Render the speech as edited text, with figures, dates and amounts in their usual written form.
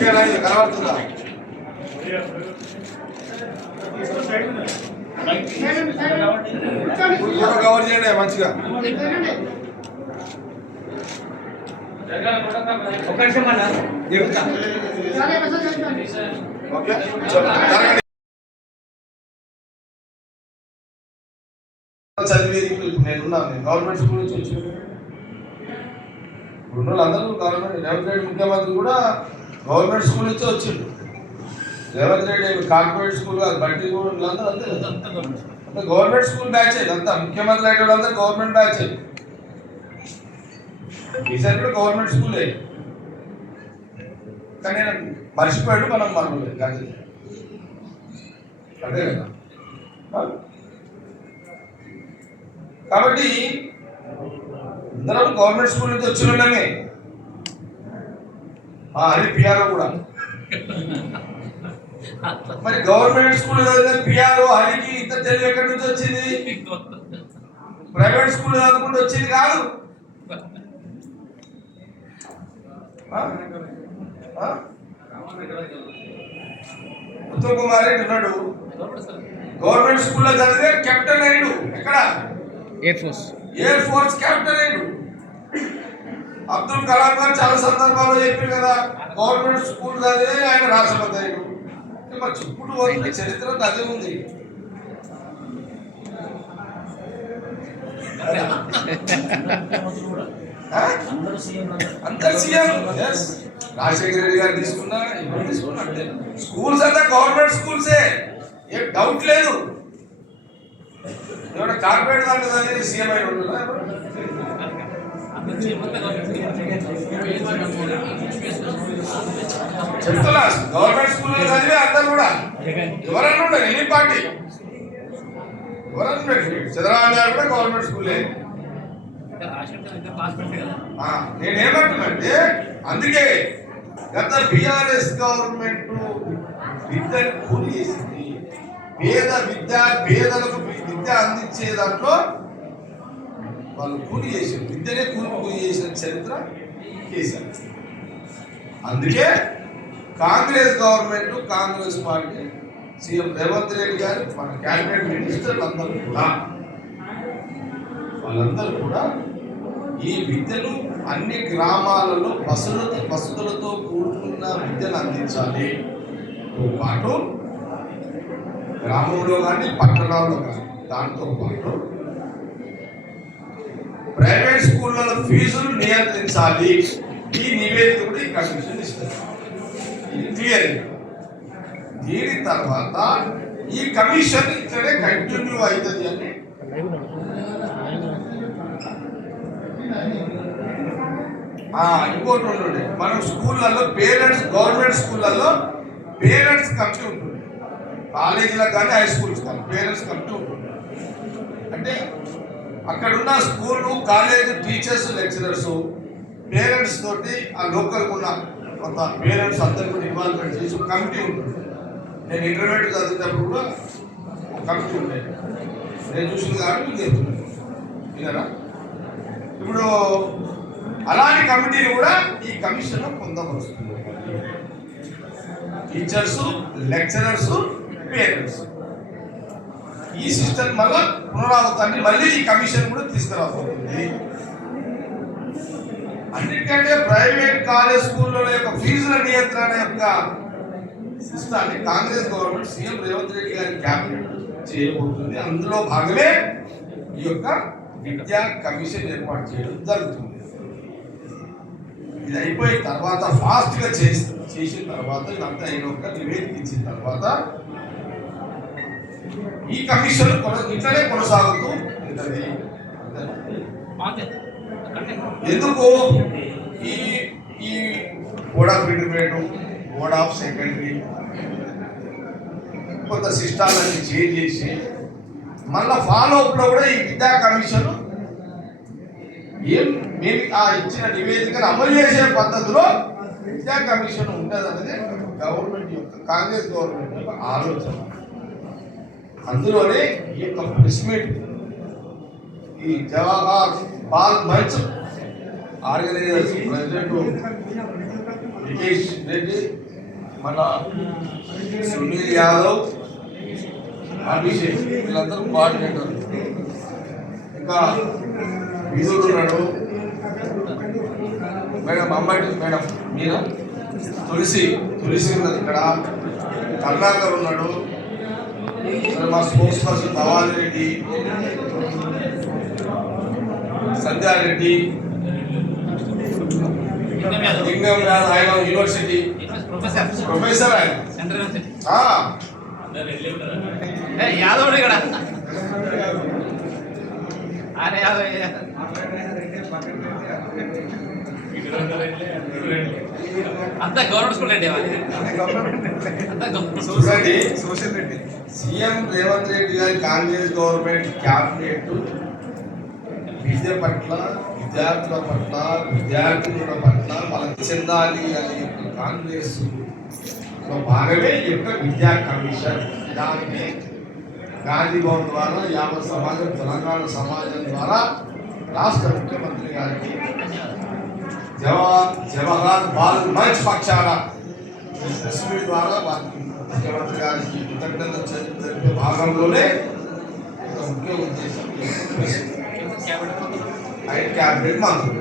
ఓకేనా? ఇది కనబడుతుందా? కవర్ చేయండి మంచిగా. ఓకే చదివేది నేనున్నాను. గవర్నమెంట్ స్కూల్ నుంచి వచ్చి ఇప్పుడు అందరూ గవర్నమెంట్. రేవంత్ రెడ్డి ముఖ్యమంత్రి కూడా గవర్నమెంట్ స్కూల్ నుంచే వచ్చిండు. రేవంత్ రెడ్డి కార్పొరేట్ స్కూల్ కాదు, బట్టి కూడా అందరూ అంతే అంటే గవర్నమెంట్ స్కూల్ బ్యాచ్ అంతా. ముఖ్యమంత్రి అయితే వాళ్ళందరూ గవర్నమెంట్ బ్యాచ్. ఈసారి కూడా గవర్నమెంట్ స్కూలే, కానీ మర్చిపోయాడు మనం మనలేదు కాదు అదే కదా. కాబట్టి అందరం గవర్నమెంట్ స్కూల్ నుంచి వచ్చి ఉండమే. అది పిఆర్ఓ కూడా మరి గవర్నమెంట్ స్కూల్ పిఆర్ఓ హరికి ఇంత తెలివి ఎక్కడి నుంచి వచ్చింది? ప్రైవేట్ స్కూల్ చదువుకుంటూ వచ్చింది కాదు. ఉత్తమ్ కుమార్ రెడ్డి ఉన్నాడు, గవర్నమెంట్ స్కూల్లో చదివే కెప్టెన్ అయ్యాడు. ఎక్కడ? ఎయిర్ ఫోర్స్ కెప్టెన్ అయ్యాడు. అబ్దుల్ కలాం గారు చాలా సందర్భాల్లో చెప్పారు కదా, గవర్నమెంట్ స్కూల్ చదివే ఆయన రాష్ట్రపతి అయ్యాడు. మరి చుట్టూ పోతుంది చరిత్ర అదే ఉంది. అందరు సీఎం. రాజశేఖర రెడ్డి గారు తీసుకున్నా, ఇప్పుడు తీసుకున్నా అంటే స్కూల్స్ అంతా గవర్నమెంట్ స్కూల్సే, ఏం డౌట్ లేదు. ఏమైనా కార్పొరేట్ దాంట్లో చదివి సీఎం అయి ఉంటుందా? చెప్తున్నా, గవర్నమెంట్ స్కూల్లో చదివి అందరు కూడా ఎవరన్నా ఉండరు, ఎనీ పార్టీ ఎవరన్నా. చంద్రబాబు గారు కూడా గవర్నమెంట్ స్కూలే. నేనేమంటున్నాంటే అందుకే గత బీఆర్ఎస్ గవర్నమెంట్ విద్యను కూలి చేసింది. పేదలకు విద్య అందించే దాంట్లో వాళ్ళు కూలి చేసారు, విద్యనే కూలి చేసిన చరిత్ర కేసీఆర్. అందుకే Congress government, Congress party, CM Revanth Reddy గారు, మన క్యాబినెట్ మినిస్టర్లు వాళ్ళందరూ కూడా ఈ విద్యను అన్ని గ్రామాలలో వసతులతో కూడుకున్న విద్యను అందించాలి. పాటు గ్రామంలో కానీ పట్టణాల్లో కానీ దాంతో పాటు ప్రైవేట్ స్కూళ్ళలో ఫీజులు నియంత్రించాలి. ఈ నివేదిక కూడా ఈ కమిషన్ ఇస్తారు. ఇది క్లియర్. దీని తర్వాత ఈ కమిషన్ ఇక్కడే కంటిన్యూ అవుతుంది అని ఇంకోటి ఉంటుండే. మనం స్కూళ్ళల్లో పేరెంట్స్, గవర్నమెంట్ స్కూళ్ళల్లో పేరెంట్స్ కమిటీ ఉంటుంది, కాలేజీలకు కానీ హై స్కూల్స్ కానీ పేరెంట్స్ కమిటీ ఉంటుంది. అంటే అక్కడున్న school, college teachers, lecturers parents తోటి ఆ లోకల్ ఉన్న కొంత పేరెంట్స్ అందరూ కూడా ఇన్వాల్వ్మెంట్ చేసి ఒక కమిటీ ఉంటుంది. నేను ఇంటర్మీడియట్ చదివేటప్పుడు కూడా ఒక కమిటీ ఉండేది, నేను చూసింది కాబట్టి మీకు చెప్తున్నాను వినరా. ఇప్పుడు అలాంటి కమిటీలు కూడా ఈ కమిషన్ పొందవస్తుంది. టీచర్స్, లెక్చరర్స్, పేరెంట్స్ ఈ సిస్టమ్ మళ్ళీ పునరావృతాన్ని మళ్ళీ ఈ కమిషన్ కూడా తీసుకురాబోతుంది. అన్నిటికంటే ప్రైవేట్ కాలేజ్ స్కూళ్ళ యొక్క ఫీజుల నియంత్రణ యొక్క సిస్టాన్ని కాంగ్రెస్ గవర్నమెంట్, సీఎం రేవంత్ రెడ్డి గారి క్యాబినెట్ చేయబోతుంది. అందులో భాగమే ఈ యొక్క విద్యా కమిషన్ ఏర్పాటు చేయడం జరుగుతుంది. ఇది అయిపోయిన తర్వాత ఫాస్ట్గా చేసిన తర్వాత ఇదంతా అయిన ఒక నివేదిక ఇచ్చిన తర్వాత ఈ కమిషన్ ఇట్లనే కొనసాగుతూ ఉంటుంది. ఎందుకు ఈ board of intermediate, board of secondary కొంత సిస్టాలన్నీ చేంజ్ చేసి మళ్ళీ ఫాలోఅప్లో కూడా ఈ విద్యా కమిషన్ మేము ఆ ఇచ్చిన నివేదికను అమలు చేసే పద్ధతిలో విద్యా కమిషన్ ఉంటుంది అనేది గవర్నమెంట్ యొక్క, కాంగ్రెస్ గవర్నమెంట్ యొక్క ఆలోచన. అందులోనే ఈ యొక్క ప్రెస్ మీట్, ఈ జవహర్ లాల్ మంచ్ ఆర్గనైజర్స్ ప్రెసిడెంట్ వికేష్ రెడ్డి, మన సునీల్ యాదవ్, అభిషేక్ వీళ్ళందరూ కోఆర్డినేటర్. ఇంకా విధుడు ఉన్నాడు, మేడం అమ్మాయి మేడం మీరు తులసి ఉన్నది ఇక్కడ, కరుణాకర్ ఉన్నాడు, మా స్పోర్ట్స్ పర్సన్ భవానీ రెడ్డి, సంధ్యారెడ్డి, లింగం ఆయన యూనివర్సిటీ ప్రొఫెసర్ ఆయన యాదవ్ ఇక్కడ ఆయన యాదవ్ అంతా గవర్నమెంట్ స్కూల్ రెడ్డి చూడండి. సీఎం రేవంత్ రెడ్డి గారి కాంగ్రెస్ గవర్నమెంట్ క్యాబినెట్ విద్య పట్ల, విద్యార్థుల పట్ల, విద్యార్థుల పట్ల వాళ్ళకి చెందాలి అని కాంగ్రెస్ భాగమే ఈ యొక్క విద్యా కమిషన్. దాన్ని గాంధీ భవన్ ద్వారా యావత్ సమాజం, తెలంగాణ సమాజం ద్వారా రాష్ట్ర ముఖ్యమంత్రి గారికి జవహర్ బాల్ మంచ్ పక్షాన ప్రెస్మీట్ ద్వారా వారికి ముఖ్యమంత్రి గారికి కృతజ్ఞతలు తెలిపే భాగంలోనే ఒక ముఖ్య ఉద్దేశం ఐదు క్యాబినెట్ మంత్రులు.